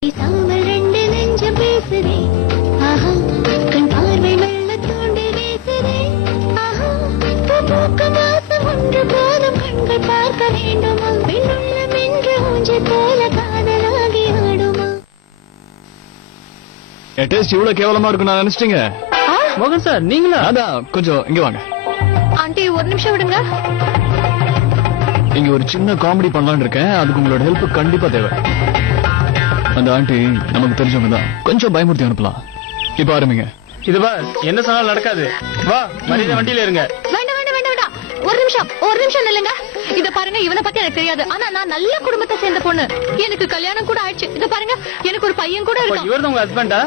Taste இவ்வளவு கேவலமா இருக்கும் நான் நினைச்சிட்டீங்க. மோகன் சார் நீங்களா? அதான் கொஞ்சம் இங்க வாங்க. ஆண்டி ஒரு நிமிஷம் விடுங்க. இங்க ஒரு சின்ன காமெடி பண்ணலாம்னு இருக்கேன். அதுக்கு உங்களோட ஹெல்ப் கண்டிப்பா தேவை. அந்த ஆண்டி நமக்கு தெரிஞ்சவங்க தான், கொஞ்சம் பயமுறுத்தி அனுப்பலாம். இப்ப ஆரம்பிங்க. இது வா, என்ன சொன்னாலும் நடக்காது. வா, மரியாதை வண்டியில இருங்க. வேண்டாம் வேண்டாம் வேண்டாம் வேண்டாம், ஒரு நிமிஷம் நில்லுங்க. இத பாருங்க, இவனை பத்தி எனக்கு தெரியாது. ஆனா நான் நல்ல குடும்பத்தை சேர்ந்த பொண்ணு. எனக்கு கல்யாணம் கூட ஆயிடுச்சு. இத பாருங்க, எனக்கு ஒரு பையன் கூட இருக்கான். இவர்தான் உங்க ஹஸ்பண்டா?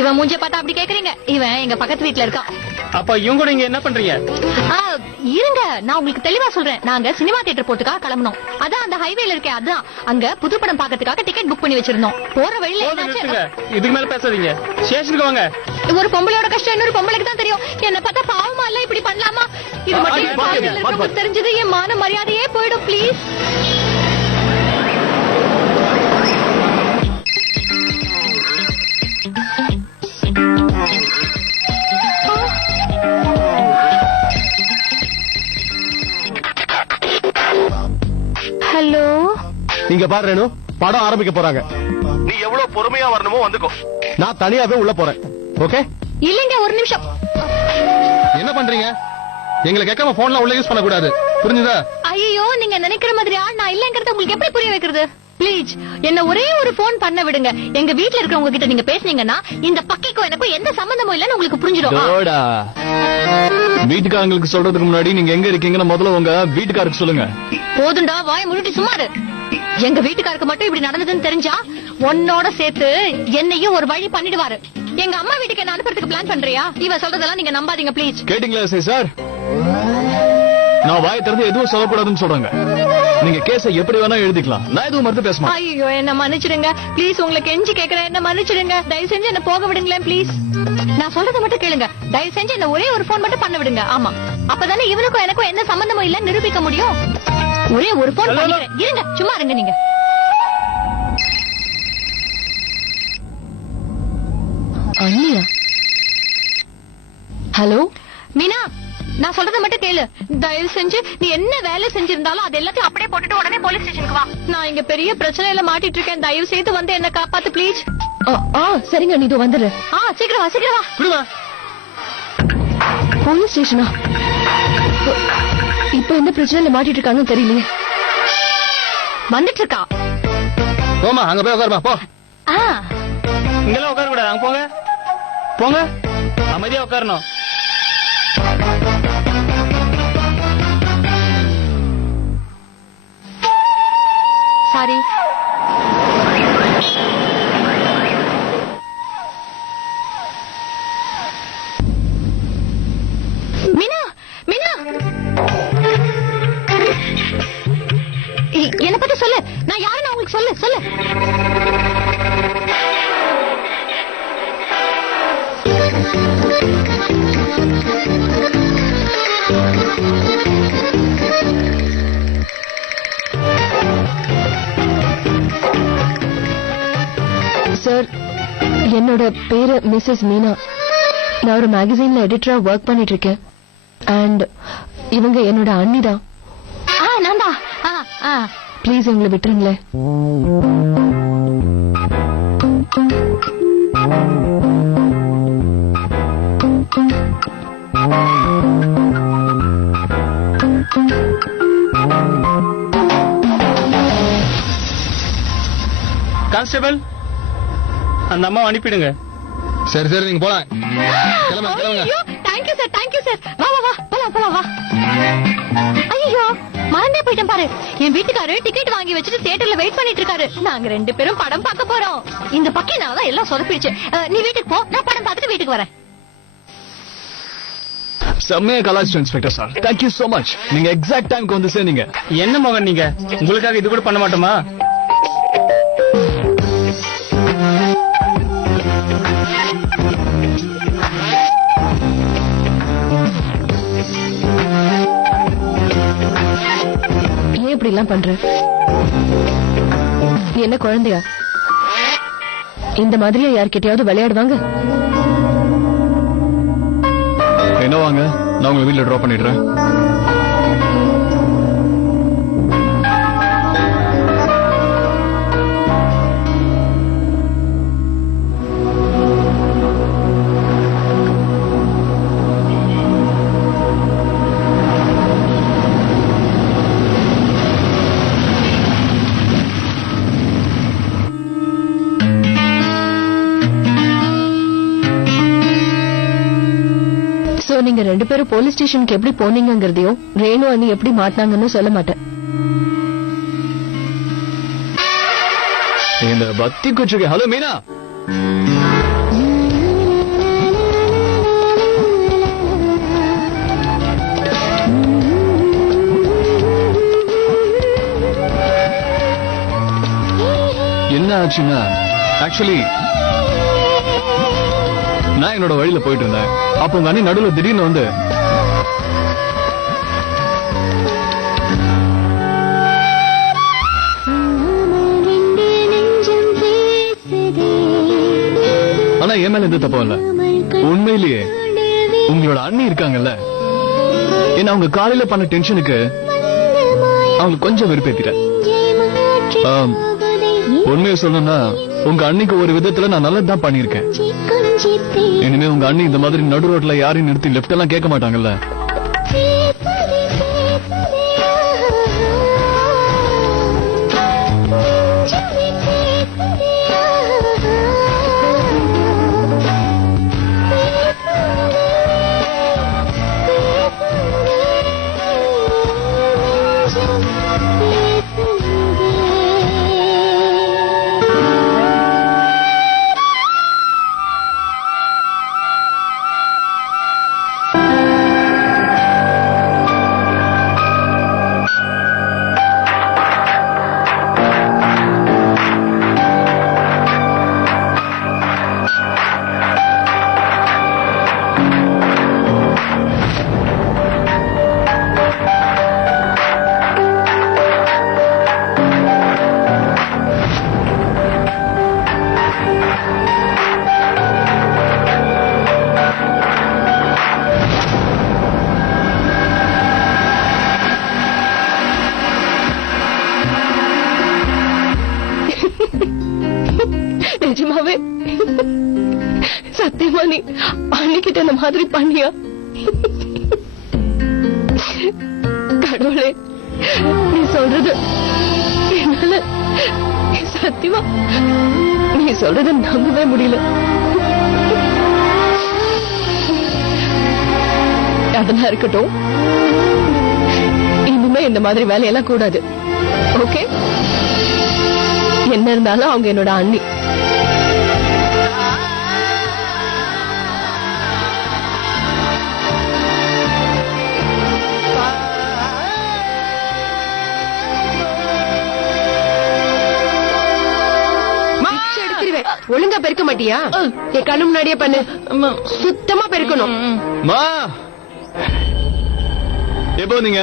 இவன் மூஞ்ச பார்த்தா அப்படி கேக்குறீங்க? இவன் எங்க பக்கத்து வீட்ல இருக்கான். அப்ப இவங்க கூட இங்க என்ன பண்றீங்க? இருங்க, நான் உங்களுக்கு தெளிவா சொல்றேன். நாங்க சினிமா தியேட்டர் போறதுக்காக கிளம்பணும். அதான் அந்த ஹைவேல இருக்கே, அதான் அங்க புது படம் பாக்கிறதுக்காக டிக்கெட் புக் பண்ணி வச்சிருந்தோம். போற வழியில என்னாச்சு? இதுக்கு மேல பேசாதீங்க, ஸ்டேஷனுக்கு வாங்க. ஒரு பொம்பளையோட கஷ்டம் இன்னொரு பொம்பளைக்கு தான் தெரியும். என்ன பார்த்தா பாவமா இல்ல, இப்படி பண்ணலாமா? இது மட்டும் தெரிஞ்சது என் மான மரியாதையே போயிடும். ப்ளீஸ். ஹலோ, நீங்க பாரு ரேணு, படம் ஆரம்பிக்க போறாங்க. நீ எவ்வளவு பொறுமையா வரணுமோ வந்துக்கோ. நான் தனியாவே உள்ள போறேன். ஓகே? இல்லங்க, ஒரு நிமிஷம். என்ன பண்றீங்க? எங்களை கேட்காம போன்ல உள்ள யூஸ் பண்ண கூடாது, புரிஞ்சுதா? ஐயோ, நீங்க நினைக்கிற மாதிரி ஆள் நான் இல்லங்கறத உங்களுக்கு எப்படி புரிய வைக்கிறது? ப்ளீஸ் என்ன ஒரே ஒரு போன் பண்ண விடுங்க. எங்க வீட்ல இருக்கிறவங்க கிட்ட நீங்க பேசுனீங்கன்னா இந்த பக்கிக்கும் எனக்கும் எந்த சம்பந்தமும் இல்லன்னு உங்களுக்கு புரிஞ்சிடும். வீட்டுக்காரங்களுக்கு சொல்றதுக்கு முன்னாடி நீங்க எங்க இருக்கீங்கன்னு முதல்ல உங்க வீட்டுக்காரருக்கு சொல்லுங்க. போதுண்டா, வாய் முழுட்டி சும்மாரு. எங்க வீட்டுக்காருக்கு மட்டும் இப்படி நடந்ததுன்னு தெரிஞ்சா உன்னோட சேர்த்து என்னையும் ஒரு வழி பண்ணிடுவாரு. எங்க அம்மா வீட்டுக்கு என்ன அனுப்புறதுக்கு பிளான் பண்றியா? இவ சொல்றதெல்லாம் நீங்க நம்பாதீங்க ப்ளீஸ். கேட்டீங்களா சார்? நான் வாயை திறந்து எதுவும் சொல்லக்கூடாதுன்னு சொல்றாங்க. நீங்க கேஸை எப்படி வேணா எழுதிக்கலாம், நான் எதுவும் மறுத்து பேச மாட்டேன். ஐயோ, என்ன மன்னிச்சிடுங்க ப்ளீஸ். உங்களுக்கு கெஞ்சி கேக்குறேன், என்ன மன்னிச்சிடுங்க. தயவு செஞ்சு என்ன போக விடுங்களேன் ப்ளீஸ். நான் சொல்றதை மட்டும் கேளுங்க. தயவு செஞ்சு என்ன ஒரே ஒரு போன் மட்டும் பண்ண விடுங்க. ஆமா, அப்பதானே இவனுக்கும் எனக்கும் எந்த சம்பந்தமும் இல்ல நிரூபிக்க முடியும். ஒரே ஒரு போன் பண்ணிக்கிறேன். இருங்க, சும்மா இருங்க நீங்க. அண்ணியா? ஹலோ மீனா, நான் சொல்றதை மட்டும் கேளு. தயவு செஞ்சு நீ என்ன வேலை செஞ்சிருந்தாலும் அது எல்லாத்தையும் அப்படியே போட்டுட்டு உடனே போலீஸ் ஸ்டேஷனுக்கு வா. நான் இங்க பெரிய பிரச்சனையில மாட்டிட்டு இருக்கேன். தயவு செய்து வந்து என்ன காப்பாத்து ப்ளீஸ். சரிங்க, நீ வந்துரு. சீக்கிரம் வா, சீக்கிரம் வா. போலீஸ் ஸ்டேஷனா? இப்ப எந்த பிரச்சனையில மாட்டிட்டு இருக்காங்கன்னு தெரியலையே. வந்துட்டு இருக்கா. போமா, அங்க போய் உட்காருமா, போ. இங்கெல்லாம் உட்கார கூடாது, அங்க போங்க போங்க, அமைதியா உட்காரணும். சாரி. மீனா, மீனா, என்ன பத்தி சொல்லு. நான் யாருன்னு உங்களுக்கு சொல்லு, சொல்லு. சார், என்னோட பேரு மிஸ்ஸஸ் மீனா. நான் ஒரு மேகசின்ல எடிட்டரா ஒர்க் பண்ணிட்டு இருக்கேன். அண்ட் இவங்க என்னோட அண்ணி தான். நான்தா. ப்ளீஸ் எங்களை விட்டுருங்களேன். கான்ஸ்டபிள், அந்த அம்மா அனுப்பிடுங்க. சரி சரி, நீங்க போலாம். கிளம்புங்க. Thank you sir, thank you sir. வா வா வா, போலாம் போலாம் வா. ஐயோ, மறந்தே போயிட்டேன் பாரு. என் வீட்டுக்காரு டிக்கெட் வாங்கி வச்சுட்டு தியேட்டர்ல வெயிட் பண்ணிட்டு இருக்காரு. நாங்க ரெண்டு பேரும் படம் பார்க்க போறோம். இந்த பக்கினாலதான் எல்லாம் சொதப்பிடுச்சு. நீ வீட்டுக்கு போ, நான் படம் பார்த்துட்டு வீட்டுக்கு வரேன். செம்மையா கலாச்சிட்டோம் inspector sir. Thank you so much. நீங்க எக்ஸாக்ட் டைம்க்கு வந்து சேர்ந்தீங்க. என்ன மகன் நீங்க, உங்களுக்காக இது கூட பண்ண மாட்டோமா? ஏன் இப்படி எல்லாம் பண்ற? என்ன குழந்தையா? இந்த மாதிரியா யார்கிட்டயாவது விளையாடுவாங்க? என்ன வாங்க, நான் உங்களை வீட்டுல டிராப் பண்ணிடுறேன். நீங்க 2 பேரும் போலீஸ் ஸ்டேஷனுக்கு எப்படி போனீங்கங்கறதையும் ரேணு அண்ணி எப்படி மாட்டினாங்கன்னு சொல்ல மாட்டேன். இந்த பக்தி குச்சிக்கு ஹலோ மீனா, என்ன ஆச்சுன்னா ஆக்சுவலி நான் என்னோட வழியில போயிட்டு இருந்தேன். அப்ப உங்க அண்ணி நடுவுல திடீர்னு வந்து ஆனா என் மேல எந்த தப்பம் இல்ல. உண்மையிலேயே உங்களோட அண்ணி இருக்காங்கல்ல, என்ன அவங்க காலையில பண்ண டென்ஷனுக்கு அவங்க கொஞ்சம் வெறுப்பேத்திட்டேன். உண்மையை சொல்லணும்னா உங்க அண்ணிக்கு ஒரு விதத்துல நான் நல்லதுதான் பண்ணிருக்கேன். இனிமே உங்க அண்ணி இந்த மாதிரி நடு ரோட்ல யாரையும் நிறுத்தி லெப்ட் எல்லாம் கேட்க மாட்டாங்கல்ல. நிஜமாவே சத்தியமா நீ அன்னிக்கிட்ட இந்த மாதிரி பண்ணியா? கடவுளே, நீ சொல்றது என்னால சத்தியமா நீ சொல்றத நம்பவே முடியல. அதெல்லாம் இருக்கட்டும், இனிமே இந்த மாதிரி வேலையெல்லாம் கூடாது. ஓகே, என்ன இருந்தாலும் அவங்க என்னோட அண்ணி. ஒழுங்கா பெருக்க மாட்டியா? என் கண்ணு முன்னாடியே பண்ணு. சுத்தமா பெருக்கணும். எப்போ நீங்க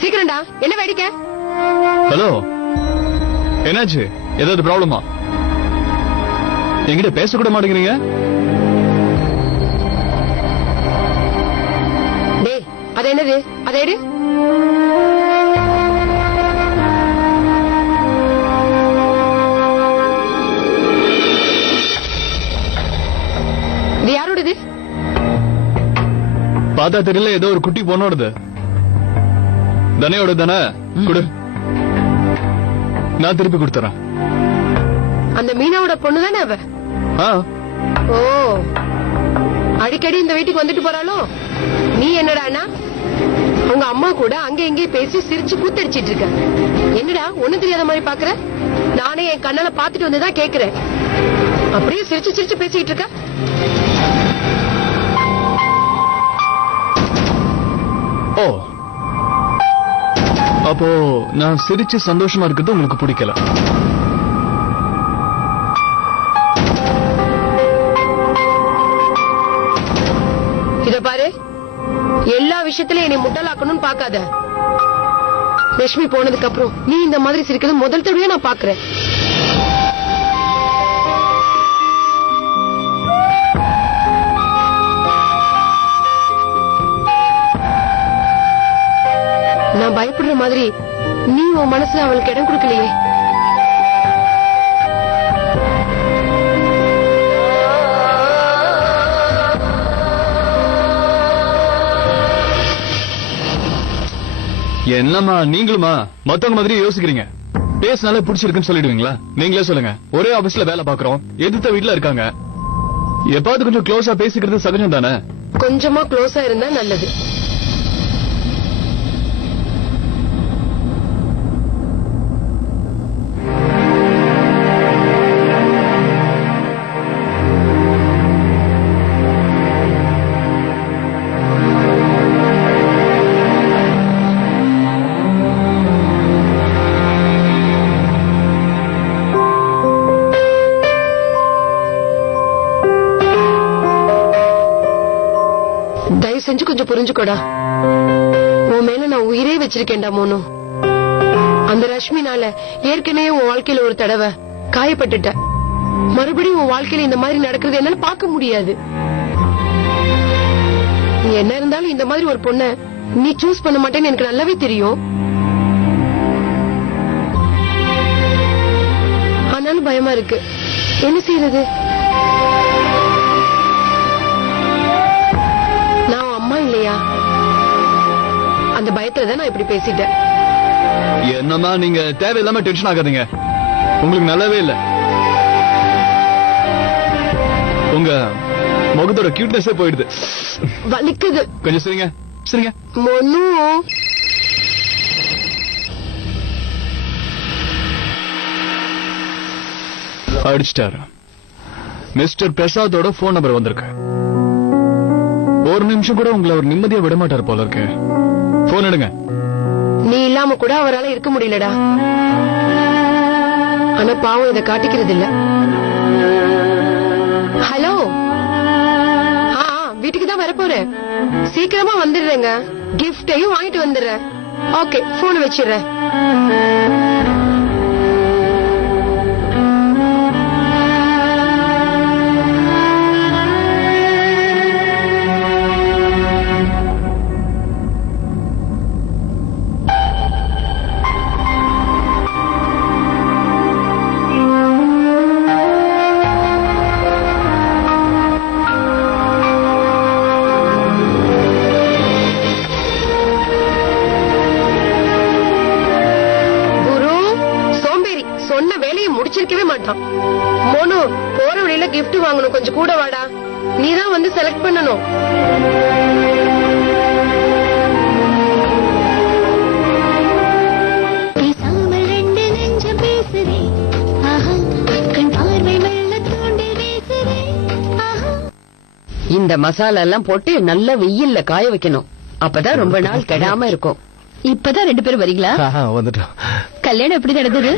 சீக்கிரம்டா. என்ன வேடிக்கை? ஹலோ, என்னாச்சு? ஏதாவது ப்ராப்ளமா? என்கிட்ட பேசக்கூட மாட்டேங்கிறீங்க? டேய், அது என்னது? அதை எடு. இது யாரோடது? பார்த்தா தெரியல, ஏதோ ஒரு குட்டி பொண்ணோடது. தனையோட தானே? கொடு, நான் திருப்பி கொடுத்துறேன். அந்த மீனாவோட பொண்ணு தானே அவ? ஓ, அடிக்கடி இந்த வீட்டுக்கு வந்துட்டு போறாளோ? நீ என்னடா உங்க அம்மா கூட அங்க எங்கே பேசி சிரிச்சு கூத்தடிச்சிட்டு இருக்க? என்னடா ஒண்ணு தெரியாத மாதிரி பாக்குற? நானே என் கண்ணால பாத்துட்டு வந்துதான் கேக்குறேன். அப்படியே சிரிச்சு சிரிச்சு பேசிட்டு இருக்க. ஓ, அப்போ நான் சிரிச்சு சந்தோஷமா இருக்கிறது உங்களுக்கு பிடிக்கல? இத பாரு, எல்லா விஷயத்திலயும் நீ முட்டலாக்கணும்னு பாக்காத. லட்சுமி போனதுக்கு அப்புறம் நீ இந்த மாதிரி சிரிக்கிறது முதல் தடவையா நான் பாக்குறேன். மாதிரி நீ உன் மனசுல அவளுக்கு இடம் கொடுக்கலையே. என்னம்மா நீங்களுமா மத்தவங்க மாதிரி யோசிக்கிறீங்க? பேசினாலே பிடிச்சிருக்குன்னு சொல்லிடுவீங்களா? நீங்களே சொல்லுங்க. ஒரே ஆபீஸ்ல வேலை பாக்குறோம், எதிர்த்த வீட்டுல இருக்காங்க. எப்பாவது கொஞ்சம் க்ளோஸா பேசிக்கிறது சகஜம் தானே? கொஞ்சமா க்ளோஸா இருந்தா நல்லது. தயவு செஞ்சு கொஞ்சம் புரிஞ்சுக்கோடா. உன் மேல நான் உயிரே வச்சிருக்கேன்டா மோனு. அந்த ரஷ்மினால ஏற்கனவே உன் வாழ்க்கையில ஒரு தடவை காயப்பட்டுட்ட. மறுபடியும் உன் வாழ்க்கையில இந்த மாதிரி நடக்கிறது என்னால பார்க்க முடியாது. நீ என்ன இருந்தாலும் இந்த மாதிரி ஒரு பொண்ண நீ சூஸ் பண்ண மாட்டேன்னு எனக்கு நல்லாவே தெரியும். ஆனாலும் பயமா இருக்கு. என்ன செய்யறது? இல்லையா? அந்த பயத்துலதான் நான் இப்படி பேசிட்டேன். என்னமா நீங்க தேவையில்லாம டென்ஷன் ஆகாதீங்க. உங்களுக்கு நல்லாவே இல்ல. உங்க முகத்தோட கியூட்னஸே போயிடுது. வலிக்குது. கொஞ்சம் சரிங்க சரிங்க. மொனு அடிச்சிட்டாரு. மிஸ்டர் பிரசாதோட போன் நம்பர் வந்திருக்கு. ஒரு நிமிஷம் கூட உங்களை அவர் நிம்மதியா விட மாட்டார் போல இருக்கு. போன் எடுங்க. நீ இல்லாம கூட அவரால் இருக்க முடியலடா. ஆனா பாவம் இதை காட்டிக்கிறது இல்ல. ஹலோ, வீட்டுக்கு தான் வரப்போறேன். சீக்கிரமா வந்துடுறேங்க. கிஃப்டையும் வாங்கிட்டு வந்துடுறேன். ஓகே, போன் வச்சிடுறேன். சொன்ன வேலையை முடிச்சிருக்கவே மாட்டான். மோனு, போற வழியில கிஃப்ட் வாங்கணும், கொஞ்சம் கூட வாடா. நீதான் வந்து செலக்ட் பண்ணணும். இந்த மசாலா எல்லாம் போட்டு நல்ல வெயில்ல காய வைக்கணும். அப்பதான் ரொம்ப நாள் கெடாம இருக்கும். இப்பதான் 2 பேரும் வரீங்களா? வந்துட்டோம். கல்யாணம் எப்படி நடந்தது?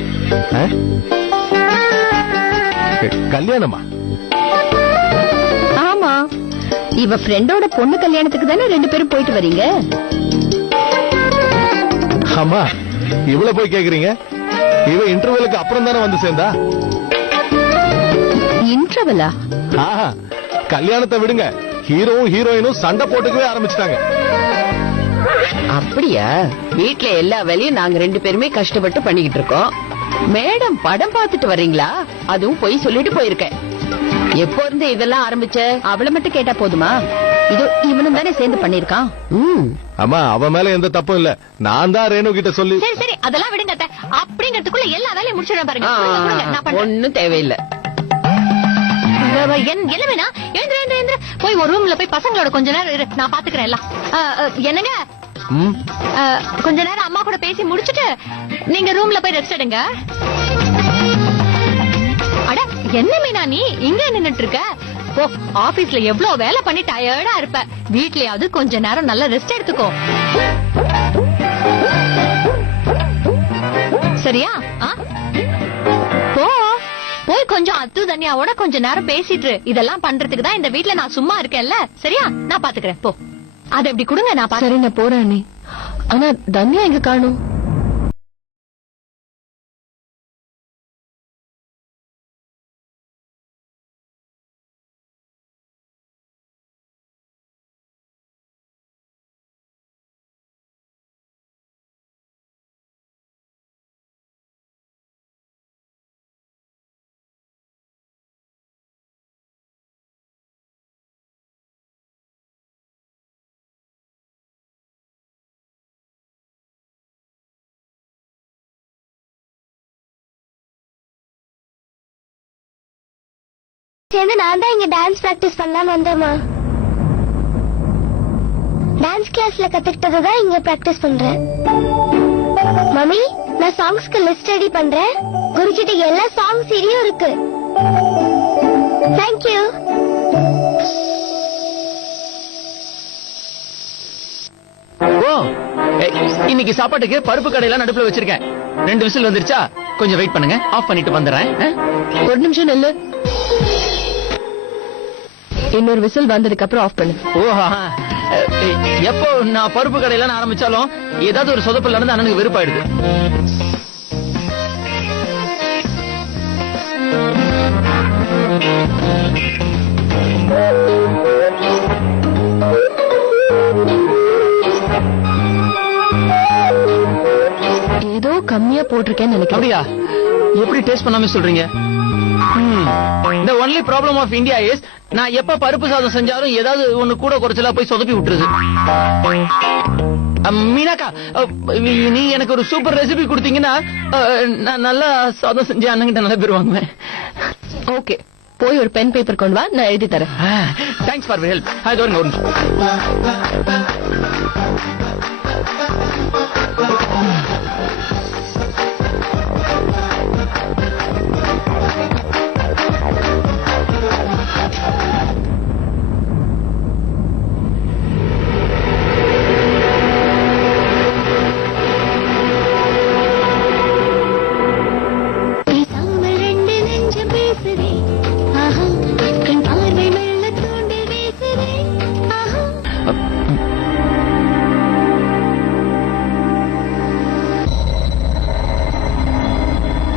கல்யாணமா? ஆமா, இவ ஃப்ரெண்டோட பொண்ணு கல்யாணத்துக்கு தானே 2 பேரும் போயிட்டு வரீங்க. ஆமா, இவ்வளவு போய் கேக்குறீங்க? இவ இன்டர்வெலுக்கு அப்புறம் தானே வந்து சேர்ந்தா. இன்டர்வெலா? கல்யாணத்தை விடுங்க, ஹீரோவும் ஹீரோயினும் சண்டை போட்டுக்கவே ஆரம்பிச்சிட்டாங்க. அப்படியா? வீட்ல எல்லா வேலையும் நாங்க 2 பேருமே கஷ்டப்பட்டு பண்ணிக்கிட்டு இருக்கோம். மேடம் படம் பார்த்துட்டு வர்றீங்களா? அதுவும் போய் சொல்லிட்டு போயிருக்கேன். எப்போ இருந்து இதெல்லாம் ஆரம்பிச்ச? அவளை மட்டும் கேட்டா போதுமா? இதோ இவனும் தானே சேர்ந்து பண்ணிருக்கான். அம்மா, அவ மேல எந்த தப்பும் இல்ல. நான் தான் ரேணு கிட்ட சொல்லி. சரி சரி, அதெல்லாம் விடுங்க. அப்படிங்கிறதுக்குள்ள எல்லா வேலையும் முடிச்சிடுறேன் பாருங்க. ஒன்னும் தேவையில்லை. என்ன வேணா? எழுந்துரு போய் ஒரு ரூம்ல போய் பசங்களோட கொஞ்ச நேரம் இரு, நான் பாத்துக்கிறேன் எல்லாம். என்னங்க, கொஞ்ச நேரம் அம்மா கூட பேசி முடிச்சிட்டு நீங்க ரூம்ல போய் ரெஸ்ட் எடுங்க. அட என்ன மீனா, நீ இங்க நின்னுட்டு இருக்க? போ, ஆபீஸ்ல எவ்வளவு வேலை பண்ணி டயர்டா இருப்ப. வீட்லயாவது கொஞ்ச நேரம் நல்லா ரெஸ்ட் எடுத்துக்கோ. சரியா? போ, போய் கொஞ்சம் அத்து தனியாவோட கொஞ்ச நேரம் பேசிட்டு. இதெல்லாம் பண்றதுக்கு தான் இந்த வீட்ல நான் சும்மா இருக்கேன்ல. சரியா? நான் பாத்துக்கிறேன். போ, அதை எப்படி கொடுங்க, நான் பாத்துக்கிறேன். சரி, நான் போறேன். ஆனா தன்யா எங்க காணும்? சேர்ந்து நான் தான் இங்க டான்ஸ் பிராக்டிஸ் பண்ணலாம்னு வந்தேம்மா. டான்ஸ் கிளாஸ்ல கத்துக்கிட்டதான் இங்க பிராக்டிஸ் பண்றேன். மம்மி, நான் சாங்ஸ்க்கு லிஸ்ட் ரெடி பண்றேன். குருக்கிட்ட எல்லா சாங் சீடியும் இருக்கு. தேங்க்யூ. ஓ, இன்னைக்கு சாப்பாட்டுக்கு பருப்பு கடையெல்லாம் நடுப்புல வச்சிருக்கேன். 2 விசில் வந்துருச்சா? கொஞ்சம் வெயிட் பண்ணுங்க, ஆஃப் பண்ணிட்டு வந்துடுறேன். ஒரு நிமிஷம் நில்லு. இன்னொரு விசில் வந்ததுக்கு அப்புறம் ஆஃப் பண்ணு. ஓஹா, எப்போ நான் பருப்பு கடையெல்லாம் ஆரம்பிச்சாலும் ஏதாவது ஒரு சொதப்பல்ல இருந்து அண்ணனுக்கு வெறுப்பாயிடுது. ஏதோ கம்மியா போட்டிருக்கேன்னு நினைக்கிறேன். அப்படியா? எப்படி டேஸ்ட் பண்ணாம சொல்றீங்க? The only problem of India is நான் எப்ப பருப்பு சாதம் செஞ்சாலும் ஏதாவது ஒண்ணு கூட குறைச்சலா போய் சொதப்பி விட்டுருது. மீனாக்கா, நீ எனக்கு ஒரு சூப்பர் ரெசிபி கொடுத்தீங்கன்னா நான் நல்லா சாதம் செஞ்சு அண்ணங்கிட்ட நல்லா பேர் வாங்குவேன். ஓகே, போய் ஒரு பென் பேப்பர் கொண்டு வா, நான் எழுதி தரேன். Thanks for help. அது ஒரு நிமிஷம்.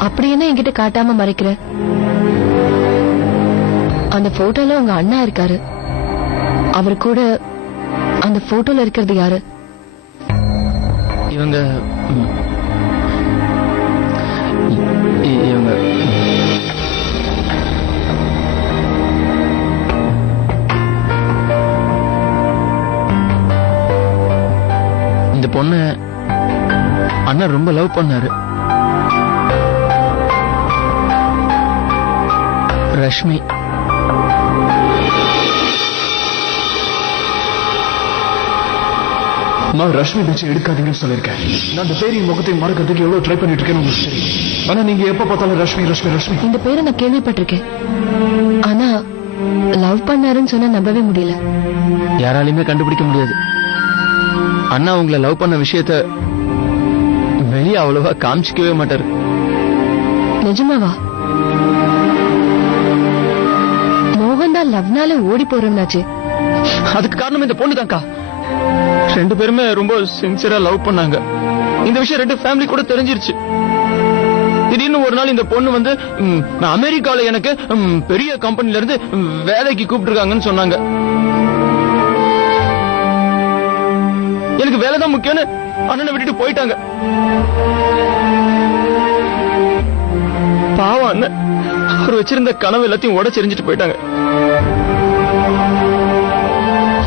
அப்படி என்ன என்கிட்ட காட்டாம மறைக்கிற? அந்த போட்டோல உங்க அண்ணா இருக்காரு. அவர் கூட அந்த போட்டோல இருக்கிறது யாரு? இவங்க இந்த பொண்ணு அண்ணா ரொம்ப லவ் பண்ணாரு. ரஷ்மி. நான் ரஷ்மி பேச்சு எடுக்காதீங்கன்னு சொல்லியிருக்கேன். நான் அந்த பேரின் முகத்தை மறக்கிறதுக்கு எவ்வளவு ட்ரை பண்ணிட்டு இருக்கேன்னு உங்களுக்கு தெரியும். ஆனா நீங்க எப்ப பார்த்தாலும் ரஷ்மி ரஷ்மி ரஷ்மி. இந்த பேரை நான் கேள்விப்பட்டிருக்கேன். ஆனா லவ் பண்ணாருன்னு சொன்னா நம்பவே முடியல. யாராலையுமே கண்டுபிடிக்க முடியாது. அண்ணா உங்களை லவ் பண்ண விஷயத்த வெளியே அவ்வளவா காமிச்சிக்கவே மாட்டாரு. நிஜமாவா? மோகன் தான் லவ்னால ஓடி போறோம்னாச்சு. அதுக்கு காரணம் இந்த பொண்ணு தான்க்கா. 2 பேருமே ரொம்ப சின்சியரா லவ் பண்ணாங்க. இந்த விஷயம் 2 ஃபேமிலி கூட தெரிஞ்சிருச்சு. திடீர்னு ஒரு நாள் இந்த பொண்ணு வந்து அமெரிக்கால எனக்கு பெரிய கம்பெனில இருந்து வேலைக்கு கூப்பிட்டுருக்காங்கன்னு சொன்னாங்க. எனக்கு வேலை தான் முக்கியம்னு அண்ணனை விட்டுட்டு போயிட்டாங்க. பாவம் அண்ணன், அவர் வச்சிருந்த கனவு எல்லாத்தையும் உடைச்செறிஞ்சிட்டு போயிட்டாங்க.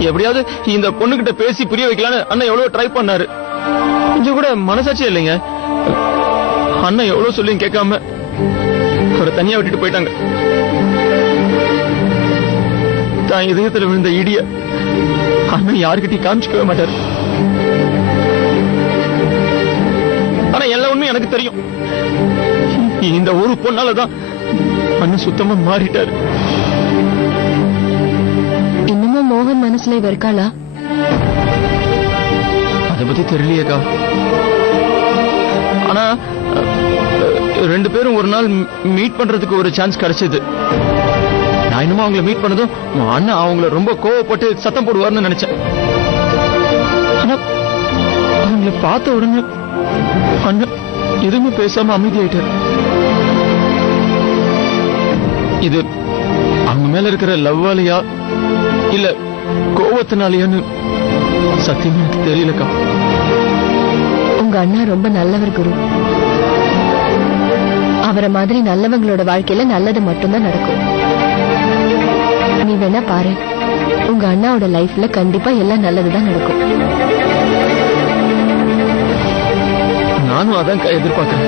எப்படியாவது இந்த பொண்ணுகிட்ட பேசி புரிய வைக்கலான்னு அண்ணன் எவ்வளவு ட்ரை பண்ணாரு. கொஞ்சம் கூட மனசாட்சியே இல்லைங்க. அண்ணன் எவ்வளவு சொல்லியும் கேட்காம அவரை தனியா விட்டுட்டு போயிட்டாங்க. தான் இதயத்துல விழுந்த இடிய அண்ணன் யாருக்கிட்டையும் காமிச்சிக்கவே மாட்டாரு. ஆனா எல்லா உண்மையும் எனக்கு தெரியும். இந்த ஒரு பொண்ணாலதான் அண்ணன் சுத்தமா மாறிட்டாரு. இன்னமும் மோகன் மனசுல இவ இருக்காளா? அத பத்தி தெரியலையேக்கா. ஆனா 2 பேரும் ஒரு நாள் மீட் பண்றதுக்கு ஒரு சான்ஸ் கிடைச்சது. நான் இன்னமும் அவங்கள மீட் பண்ணதும் அண்ணன் அவங்கள ரொம்ப கோவப்பட்டு சத்தம் போடுவார்னு நினைச்சேன். ஆனா அவங்கள பார்த்த உடனே அண்ணன் எதுவுமே பேசாம அமைதியாயிட்டாரு. இது அவங்க மேல இருக்கிற லவ்வாலையா இல்ல கோவத்தினாலையான்னு சத்தியமா எனக்கு தெரியலக்கா. உங்க அண்ணா ரொம்ப நல்லவர் குரு. அவரை மாதிரி நல்லவங்களோட வாழ்க்கையில நல்லது மட்டும்தான் நடக்கும். நீ வேணா பாரு, உங்க அண்ணாவோட லைஃப்ல கண்டிப்பா எல்லாம் நல்லதுதான் நடக்கும். நானும் அதான் எதிர்பார்க்கிறேன்.